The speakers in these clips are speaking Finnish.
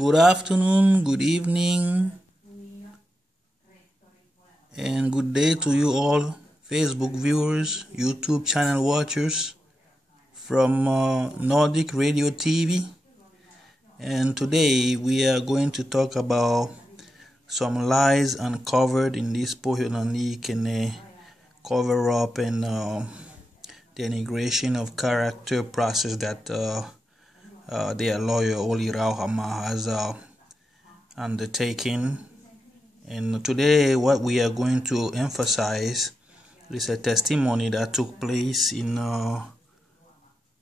Good afternoon, good evening, and good day to you all, Facebook viewers, YouTube channel watchers from Nordic Radio TV. And today we are going to talk about some lies uncovered in this Pohjolan Liikenne cover-up and denigration of character process that their lawyer Olli Rauhamaa has undertaken. And today what we are going to emphasize is a testimony that took place in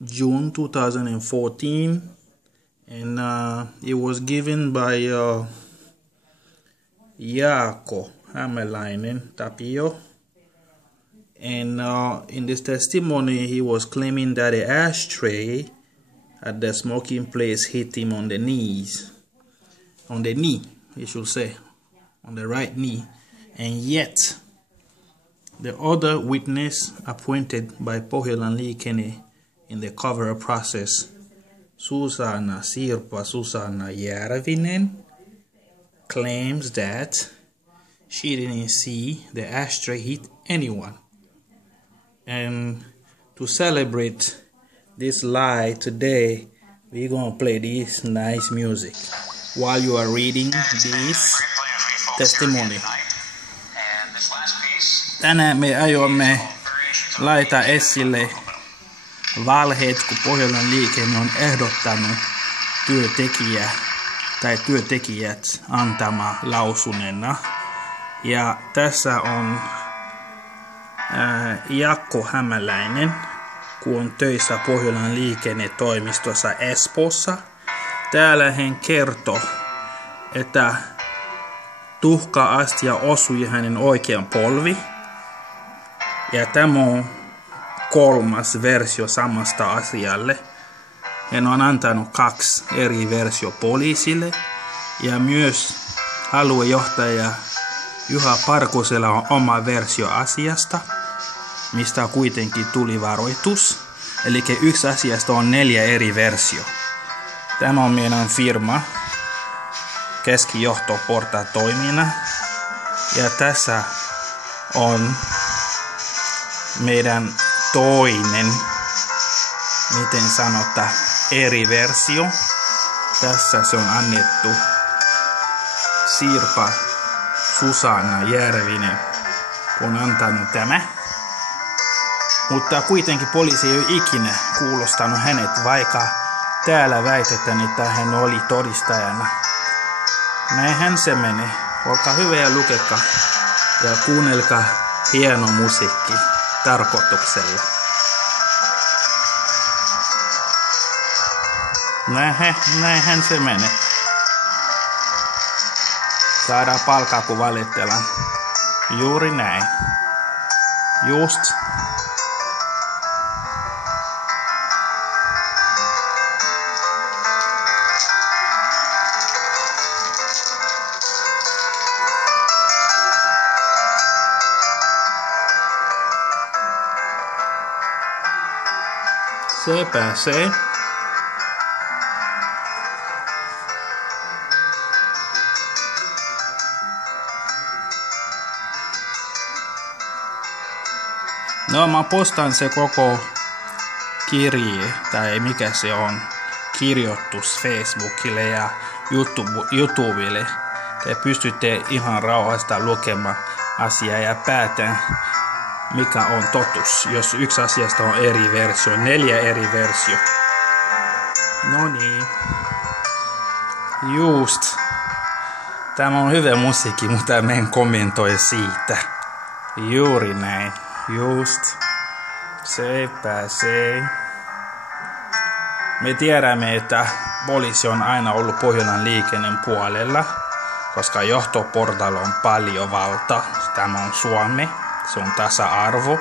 June 2014, and it was given by Jaakko Hämäläinen Tapio. And in this testimony, he was claiming that the ashtray at the smoking place hit him on the knees. On the knee, he should say. On the right knee. And yet, the other witness appointed by Pohjolan Liikenne in the cover-up process, Sirpa Susanna Järvinen, claims that she didn't see the ashtray hit anyone. And to celebrate this lie today, we're going to play this nice music while you are reading this testimony. Tänään me aiomme laittaa esille valheet, kun Pohjolan Liikenne on ehdottanut työntekijät antama lausunena. Ja tässä on Jaakko Hämäläinen, kun on töissä Pohjolan liikennetoimistossa Espoossa. Täällä hän kertoo, että tuhka-astia osui hänen oikean polvi. Ja tämä on kolmas versio samasta asialle. Hän on antanut 2 eri versio poliisille. Ja myös aluejohtaja Juha Parkosella on oma versio asiasta, mistä kuitenkin tuli varoitus. Eli yksi asiasta on 4 eri versio. Tämä on meidän firma keskijohtoportatoimina. Ja tässä on meidän toinen, miten sanota, eri versio. Tässä se on annettu Sirpa Susanna Järvinen, kun on antanut tämä. Mutta kuitenkin poliisi ei ole ikinä kuulostanut hänet, vaikka täällä väitetään, että hän oli todistajana. Näinhän se menee. Olkaa hyvä ja lukekaa ja kuunnelkaa hieno musiikki tarkoituksella. Näinhän se menee. Saadaan palkaa kun valitellaan. Juuri näin. Just. Se pääsee. No mä postaan se koko kirje, tai mikä se on, kirjoitus Facebookille ja YouTubelle. Te pystytte ihan rauhasta lukemaan asiaa ja päätän, mikä on totuus, jos yksi asiasta on eri versio, 4 eri versio. No niin. Just. Tämä on hyvä musiikki, mutta mä en kommentoi siitä. Juuri näin. Just. Se pääsee. Me tiedämme, että poliisi on aina ollut Pohjolan Liikenteen puolella, koska johtoportaalla on paljon valtaa. Tämä on Suomi. Se on tasa-arvo.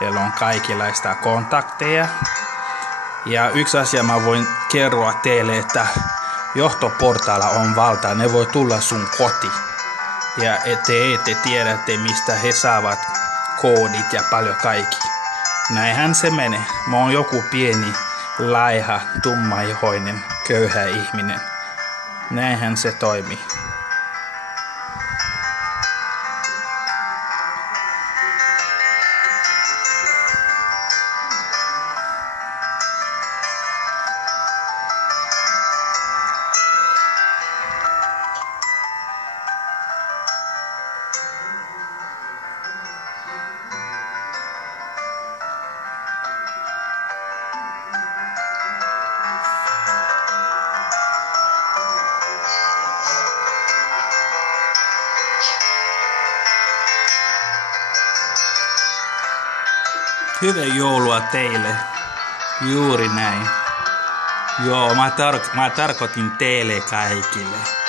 Heillä on kaikenlaista kontakteja. Ja yksi asia mä voin kertoa teille, että johtoportaalla on valtaa. Ne voi tulla sun koti. Ja te ette tiedätte, mistä he saavat koodit ja paljon kaikki. Näinhän se menee. Mä oon joku pieni, laiha, tummaihoinen, köyhä ihminen. Näinhän se toimii. Hyvää joulua teille. Juuri näin. Joo, mä tarkoitin teille kaikille.